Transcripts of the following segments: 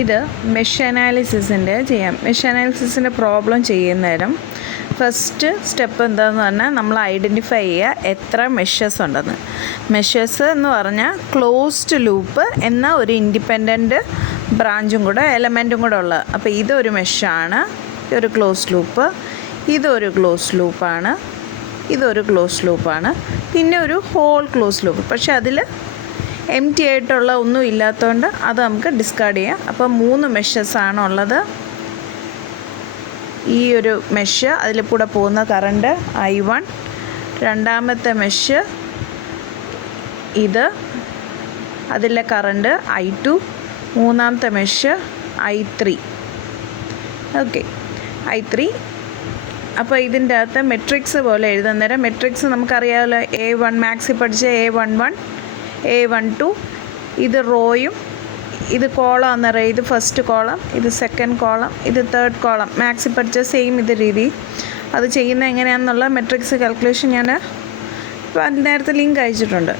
ഇത് മെഷ് അനാലിസിസിൻ്റെ ചെയ്യാം. Mesh അനാലിസിസിൻ്റെ problem ചെയ്യുന്നേരം first step എന്താണെന്ന് പറഞ്ഞാൽ നമ്മൾ ഐഡൻറ്റിഫൈ ചെയ്യുക എത്ര മെഷസ് ഉണ്ടെന്ന്. മെഷസ് എന്ന് പറഞ്ഞാൽ ക്ലോസ്ഡ് ലൂപ്പ് എന്ന ഒരു ഇൻഡിപെൻഡൻറ്റ് ബ്രാഞ്ചും കൂടെ എലമെൻറ്റും കൂടെ ഉള്ളത്. അപ്പോൾ ഇതൊരു മെഷാണ്, ഒരു ക്ലോസ്ഡ് ലൂപ്പ്, ഇതൊരു ക്ലോസ്ഡ് ലൂപ്പാണ്, ഇതൊരു ക്ലോസ്ഡ് ലൂപ്പാണ്, പിന്നെ ഒരു ഹോൾ ക്ലോസ്ഡ് ലൂപ്പ്. പക്ഷെ അതിൽ എം ടി ആയിട്ടുള്ള ഒന്നും ഇല്ലാത്തതുകൊണ്ട് അത് നമുക്ക് ഡിസ്കാർഡ് ചെയ്യാം. അപ്പോൾ 3 മെഷസാണ് ഉള്ളത്. ഈ ഒരു മെഷ്, അതിൽ കൂടെ പോകുന്ന കറണ്ട് I1, രണ്ടാമത്തെ മെഷ് ഇത്, അതിലെ കറണ്ട് I2, മൂന്നാമത്തെ മെഷ് I3. Okay, I3. അപ്പോൾ ഇതിൻ്റെ അകത്ത് മെട്രിക്സ് പോലെ എഴുതുന്നേരം മെട്രിക്സ് നമുക്കറിയാമല്ലോ. A1 മാത്സിൽ പഠിച്ച A11, A12, ഇത് റോയും ഇത് കോളം എന്നറിയാം. ഇത് ഫസ്റ്റ് കോളം, ഇത് സെക്കൻഡ് കോളം, ഇത് തേർഡ് കോളം. മാത്സിൽ പഠിച്ച സെയിം ഇത് രീതി. അത് ചെയ്യുന്നത് എങ്ങനെയാണെന്നുള്ള മെട്രിക്സ് കാൽക്കുലേഷൻ ഞാൻ നേരത്തെ ലിങ്ക് അയച്ചിട്ടുണ്ട്.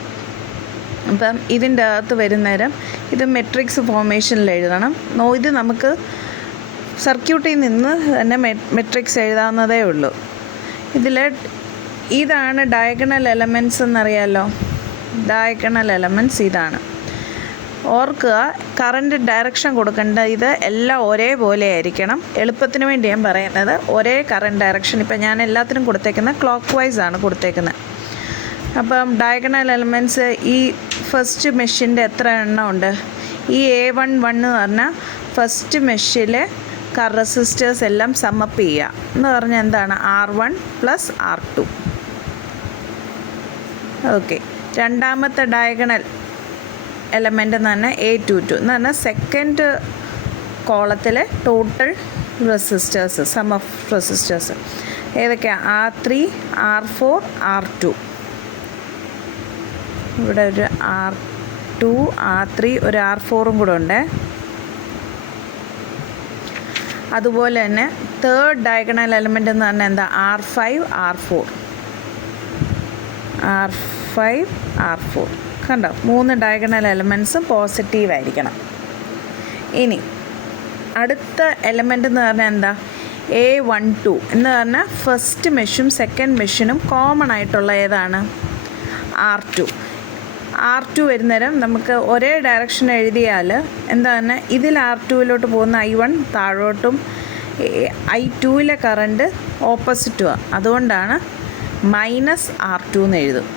അപ്പം ഇതിൻ്റെ അകത്ത് വരുന്നേരം ഇത് മെട്രിക്സ് ഫോർമേഷനിൽ എഴുതണം. ഇത് നമുക്ക് സർക്യൂട്ടിൽ നിന്ന് തന്നെ മെട്രിക്സ് എഴുതാവുന്നതേ ഉള്ളൂ. ഇതാണ് ഡയഗണൽ എലമെൻറ്റ്സ് എന്നറിയാമല്ലോ. ഡയഗണൽ എലമെൻറ്റ്സ് ഇതാണ്. ഓർക്കുക, കറണ്ട് ഡയറക്ഷൻ കൊടുക്കേണ്ട ഇത് എല്ലാം ഒരേപോലെ ആയിരിക്കണം. എളുപ്പത്തിന് വേണ്ടി ഞാൻ പറയുന്നത് ഒരേ കറണ്ട് ഡയറക്ഷൻ. ഇപ്പം ഞാൻ എല്ലാത്തിനും കൊടുത്തേക്കുന്നത് ക്ലോക്ക് വൈസ് ആണ് കൊടുത്തേക്കുന്നത്. അപ്പം ഡയഗണൽ എലമെൻറ്റ്സ് ഈ ഫസ്റ്റ് മെഷിൻ്റെ എത്ര എണ്ണം ഉണ്ട്? ഈ A11 എന്ന് പറഞ്ഞാൽ ഫസ്റ്റ് മെഷിലെ റെസിസ്റ്റേഴ്സ് എല്ലാം സമ്മപ്പ് ചെയ്യുക എന്ന് പറഞ്ഞാൽ എന്താണ്? R1 + R2. ഓക്കെ, രണ്ടാമത്തെ ഡയഗണൽ എലമെൻ്റ് എന്ന് പറഞ്ഞാൽ A22 എന്ന് പറഞ്ഞാൽ സെക്കൻഡ് കോളത്തിലെ total resistors, sum of resistors ഏതൊക്കെയാണ്? R3, R4, R2. ഇവിടെ ഒരു R2, R3, ഒരു R4ഉം കൂടെ ഉണ്ട്. അതുപോലെ തന്നെ തേർഡ് ഡയഗണൽ എലമെൻ്റ് എന്ന് പറഞ്ഞാൽ എന്താ? R5, R4. R5, R4 കണ്ടോ? 3 ഡയഗണൽ എലമെൻറ്റ്സും പോസിറ്റീവ് ആയിരിക്കണം. ഇനി അടുത്ത എലമെൻ്റ് എന്ന് പറഞ്ഞാൽ എന്താ? A12 എന്ന് പറഞ്ഞാൽ ഫസ്റ്റ് മെഷും സെക്കൻഡ് മെഷിനും കോമൺ ആയിട്ടുള്ള ഏതാണ്? R2. R2 വരുന്നേരം നമുക്ക് ഒരേ ഡയറക്ഷൻ എഴുതിയാൽ എന്താണ്? ഇതിൽ R2വിലോട്ട് പോകുന്ന I1 താഴോട്ടും I2വിലെ കറണ്ട് ഓപ്പോസിറ്റുമാണ്. അതുകൊണ്ടാണ് -R2 എന്ന് എഴുതും.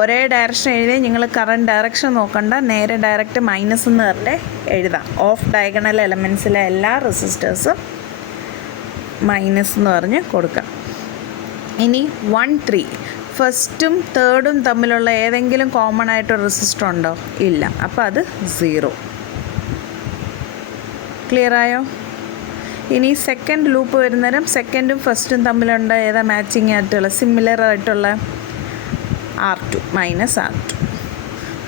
ഒരേ ഡയറക്ഷൻ എഴുതി നിങ്ങൾ കറണ്ട് ഡയറക്ഷൻ നോക്കണ്ട, നേരെ ഡയറക്റ്റ് മൈനസ് എന്ന് പറഞ്ഞിട്ട് എഴുതാം. ഓഫ് ഡയഗണൽ എലമെൻറ്റ്സിലെ എല്ലാ റെസിസ്റ്റേഴ്സും മൈനസ് എന്ന് പറഞ്ഞ് കൊടുക്കാം. ഇനി 1, 3 ഫസ്റ്റും തേർഡും തമ്മിലുള്ള ഏതെങ്കിലും കോമൺ ആയിട്ട് റെസിസ്റ്റർ ഉണ്ടോ? ഇല്ല. അപ്പോൾ അത് 0. ക്ലിയർ ആയോ? ഇനി സെക്കൻഡ് ലൂപ്പ് വരുന്നേരം സെക്കൻഡും ഫസ്റ്റും തമ്മിലുണ്ട് ഏതാ മാച്ചിങ് ആയിട്ടുള്ള സിമിലർ ആയിട്ടുള്ള? R2 -R2.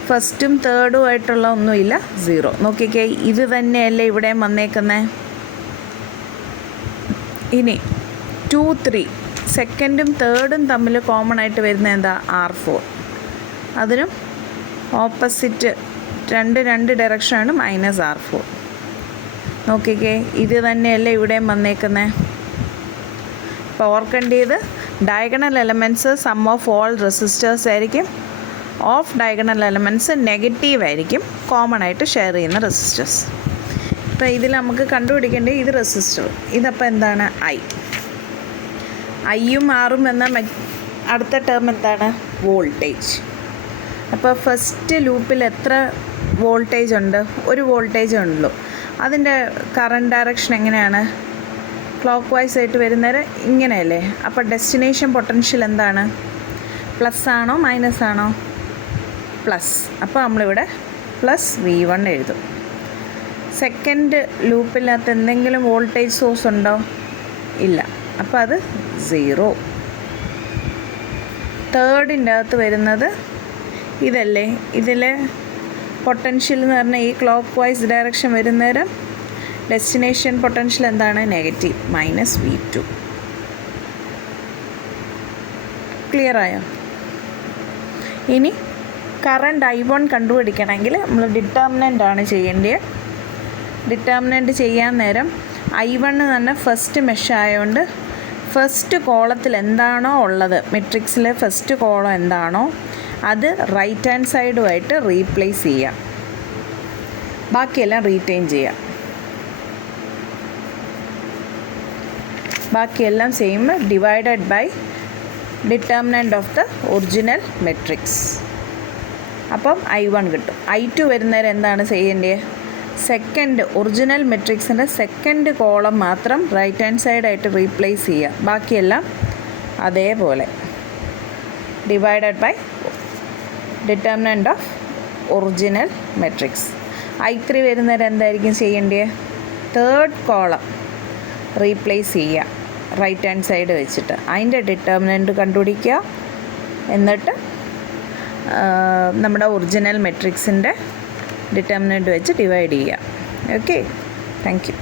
ഫസ്റ്റും തേർഡും ആയിട്ടുള്ള ഒന്നുമില്ല, 0. നോക്കിക്കേ, ഇത് തന്നെയല്ലേ ഇവിടെയും വന്നേക്കുന്നത്. ഇനി 2, 3 സെക്കൻഡും തേർഡും തമ്മിൽ കോമൺ ആയിട്ട് വരുന്നത് എന്താ? R4. അതിനും ഓപ്പോസിറ്റ് രണ്ട് ഡയറക്ഷനാണ് -R4. നോക്കിക്കേ, ഇത് തന്നെയല്ലേ ഇവിടെയും വന്നേക്കുന്നത്. അപ്പോൾ ഓർക്കേണ്ടത് diagonal elements sum of all resistors ആയിരിക്കും. ഓഫ് ഡയഗണൽ എലമെൻറ്റ്സ് നെഗറ്റീവ് ആയിരിക്കും, കോമൺ ആയിട്ട് ഷെയർ ചെയ്യുന്ന റെസിസ്റ്റേഴ്സ്. ഇപ്പോൾ ഇതിൽ നമുക്ക് കണ്ടുപിടിക്കേണ്ടത് ഇത് റെസിസ്റ്റർ. ഇതപ്പോൾ എന്താണ്? Iയും Rഉം എന്ന അടുത്ത ടേം എന്താണ്? വോൾട്ടേജ്. അപ്പോൾ ഫസ്റ്റ് ലൂപ്പിൽ എത്ര വോൾട്ടേജ് ഉണ്ട്? ഒരു വോൾട്ടേജ് ഉള്ളൂ. അതിൻ്റെ കറണ്ട് ഡയറക്ഷൻ എങ്ങനെയാണ്? ക്ലോക്ക് വൈസ് ആയിട്ട് വരുന്നേരം ഇങ്ങനെയല്ലേ. അപ്പോൾ ഡെസ്റ്റിനേഷൻ പൊട്ടൻഷ്യൽ എന്താണ്? പ്ലസ് ആണോ മൈനസ് ആണോ? പ്ലസ്. അപ്പോൾ നമ്മളിവിടെ +V1 എഴുതും. സെക്കൻഡ് ലൂപ്പിനകത്ത് എന്തെങ്കിലും വോൾട്ടേജ് സോഴ്സ് ഉണ്ടോ? ഇല്ല. അപ്പോൾ അത് 0. തേർഡിൻ്റെ അകത്ത് വരുന്നത് ഇതല്ലേ. ഇതിലെ പൊട്ടൻഷ്യൽ എന്ന് പറഞ്ഞാൽ ഈ ക്ലോക്ക് വൈസ് ഡയറക്ഷൻ വരുന്നേരം ഡെസ്റ്റിനേഷൻ പൊട്ടൻഷ്യൽ എന്താണ്? Negative, -V2. ക്ലിയർ ആയോ? ഇനി കറണ്ട് I1 കണ്ടുപിടിക്കണമെങ്കിൽ നമ്മൾ ഡിറ്റർമിനൻ്റ് ആണ് ചെയ്യേണ്ടത്. ഡിറ്റർമിനൻ്റ് ചെയ്യാൻ നേരം I1 തന്നെ ഫസ്റ്റ് മെഷ് ആയതുകൊണ്ട് ഫസ്റ്റ് കോളത്തിൽ എന്താണോ ഉള്ളത്, മെട്രിക്സിലെ ഫസ്റ്റ് കോളം എന്താണോ അത് റൈറ്റ് ഹാൻഡ് സൈഡുമായിട്ട് റീപ്ലേസ് ചെയ്യാം, ബാക്കിയെല്ലാം റീറ്റെയിൻ ചെയ്യാം. ബാക്കിയെല്ലാം same, divided by determinant of the original matrix. അപ്പം I1 കിട്ടും. I2 വരുന്നേരം എന്താണ് ചെയ്യേണ്ടത്? സെക്കൻഡ് ഒറിജിനൽ മെട്രിക്സിൻ്റെ സെക്കൻഡ് കോളം മാത്രം റൈറ്റ് ഹാൻഡ് സൈഡായിട്ട് റീപ്ലേസ് ചെയ്യുക, ബാക്കിയെല്ലാം അതേപോലെ divided by determinant of original matrix. I3 വരുന്നേരം എന്തായിരിക്കും ചെയ്യേണ്ടത്? തേർഡ് കോളം റീപ്ലേസ് ചെയ്യുക റൈറ്റ് ഹാൻഡ് സൈഡ് വെച്ചിട്ട്, അതിൻ്റെ ഡിറ്റർമിനൻ്റ് കണ്ടുപിടിക്കുക, എന്നിട്ട് നമ്മുടെ ഒറിജിനൽ മെട്രിക്സിൻ്റെ ഡിറ്റർമിനൻ്റ് വെച്ച് ഡിവൈഡ് ചെയ്യുക. Okay, thank U.